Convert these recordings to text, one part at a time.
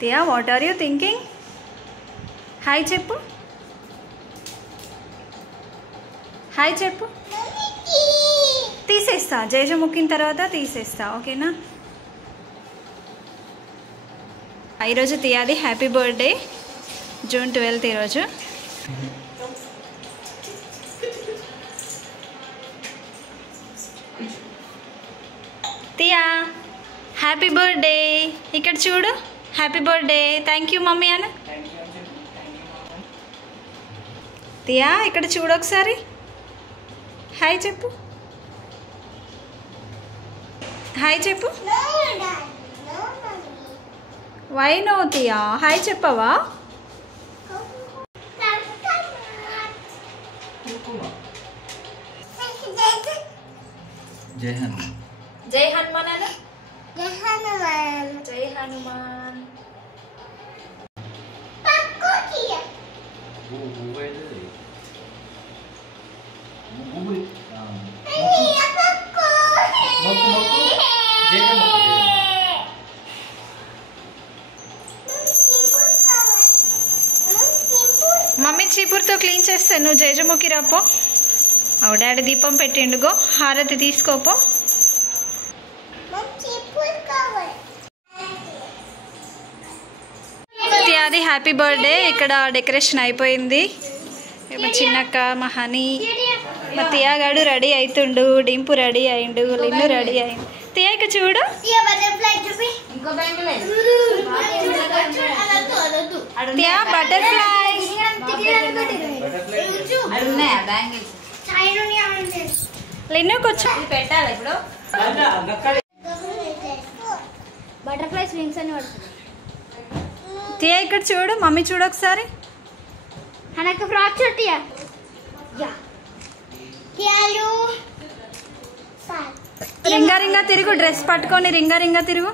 టియా what are you thinking? Hi చెప్పు, hi చెప్పు. తీసేస్తా, జేజ మొక్కిన తర్వాత తీసేస్తా, ఓకేనా? ఈరోజు తియాది హ్యాపీ బర్త్డే, జూన్ 12 ఈరోజు. తియా హ్యాపీ బర్త్డే, ఇక్కడ చూడు, happy birthday. Thank you mummy అన్న. తియా ఇక్కడ చూడు ఒకసారి, హాయ్ చెప్పు, హాయ్ చెప్పు. వై నో తియా, హాయ్ చెప్పవా? జై హనుమాన్. జై హనుమాన్ అన్న. జై హనుమాన్. జై హనుమాన్. మమ్మీ చీపురుతో క్లీన్ చేస్తే నువ్వు జేజముఖి రాపో. అవు డాడీ దీపం పెట్టిండుగో, హారతి తీసుకోపో. తియాది హ్యాపీ బర్త్డే. ఇక్కడ డెకరేషన్ అయిపోయింది. మా చిన్నక్క, మా హనీ, మా తియాగాడు రెడీ అవుతుండు, డింపు రెడీ అయిండు, లిన్ను రెడీ అయిండు. తియా ఇక చూడు, తియా బటర్ఫ్లై. లిన్ను కూర్చో. పెట్టాలి ఇప్పుడు బటర్ఫ్లైస్ వింగ్స్ అని పడుతుంది. తియా ఇక్కడ చూడు, మమ్మీ చూడు ఒకసారి. నాకు ఫ్రాక్ చుట్టియా రింగా రింగా తిరుగు, డ్రెస్ పట్టుకొని రింగా రింగా తిరుగు.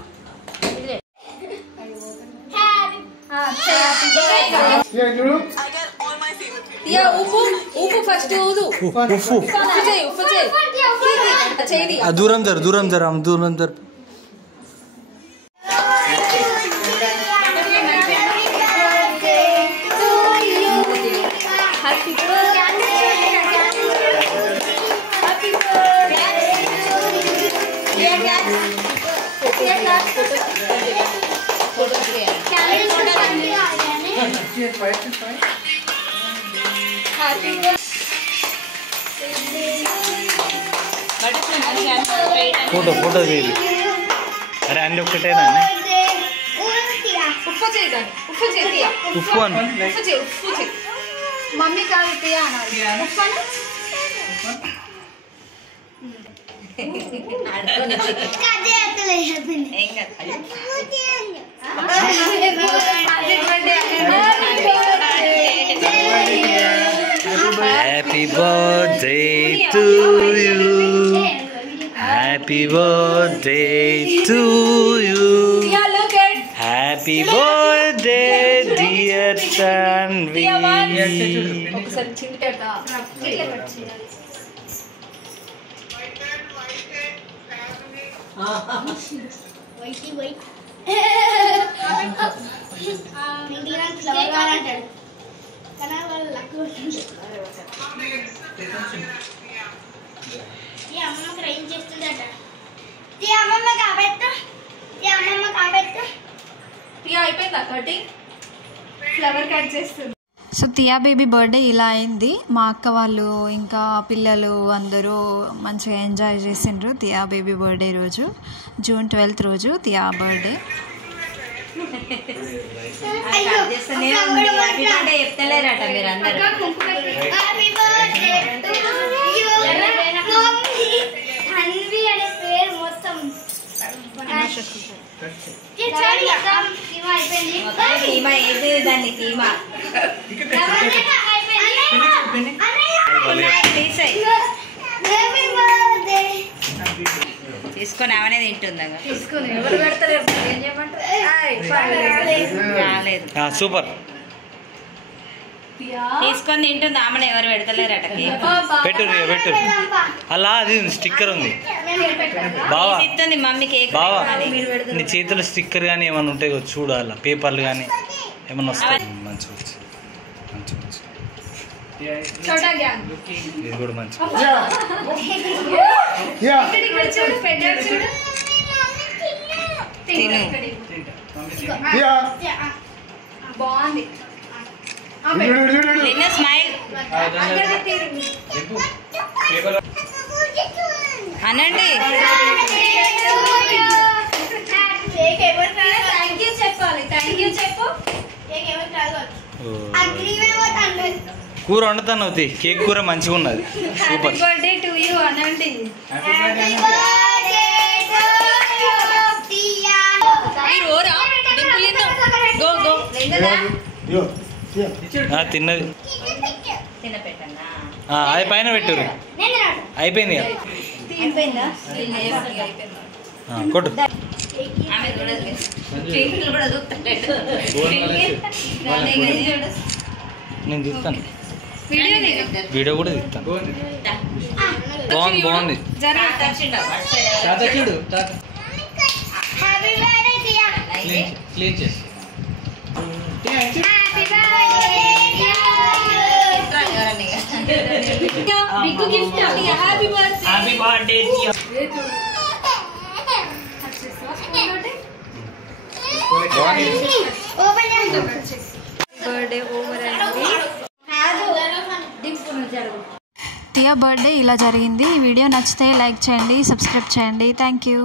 దూరం జరు, దూరం జరు, దూరం జరు. ఫోటో ఫోటో తీయాలి. అరే అన్ని ఒక్కటేనా? ఉప్పు అని మమ్మీ కాదు తియా అనాలి. Happy birthday to you, happy birthday to you, happy birthday dear Tanvi. Flower cut చేస్తుంది. సో తియా బేబీ బర్త్డే ఇలా అయింది. మా అక్క వాళ్ళు ఇంకా పిల్లలు అందరూ మంచిగా ఎంజాయ్ చేసిండ్రు తియా బేబీ బర్త్డే రోజు, జూన్ 12 రోజు తియా బర్త్డే. చెప్తలేరట మీరందరూ. దాన్ని తీమా తీసుకొని అవనే తింటుందా? సూపర్. తీసుకొని తింటుంది ఆమెను ఎవరు పెడతలేరట కేక్ పెట్టు రియా పెట్టు. అలా అది స్టిక్కర్ ఉంది బావా. ఇస్తుంది మమ్మీ కేక్ బావా నీ చేతిలో స్టిక్కర్ కానీ ఏమైనా ఉంటాయి చూడు, అలా పేపర్లు కానీ ఏమన్నా వస్తాయి. మంచిగా వచ్చి మంచిగా వచ్చి ఇది కూడా మంచిగా బాగుంది. స్మైల్ అనండి. చెప్పాలి థ్యాంక్ యూ చెప్పు. కూర వండుతాను అవుతాయి. కేక్ కూర మంచిగా ఉన్నది, సూపర్. బర్త్డే టు యూ అనండి. తిన్నది తినపెట్టన్నా అది పైన పెట్టుర్రు. అయిపోయింది కదా కొట్టు. ఆమె కూడా కూడా చూస్తలేడు. నేను తీస్తాను, వీడియో కూడా తీస్తాను. బాగుంది బాగుంది. Big gift happy birthday. Birthday over అయింది. తియా బర్త్డే ఇలా జరిగింది. ఈ వీడియో నచ్చితే లైక్ చేయండి, సబ్స్క్రైబ్ చేయండి. Thank you.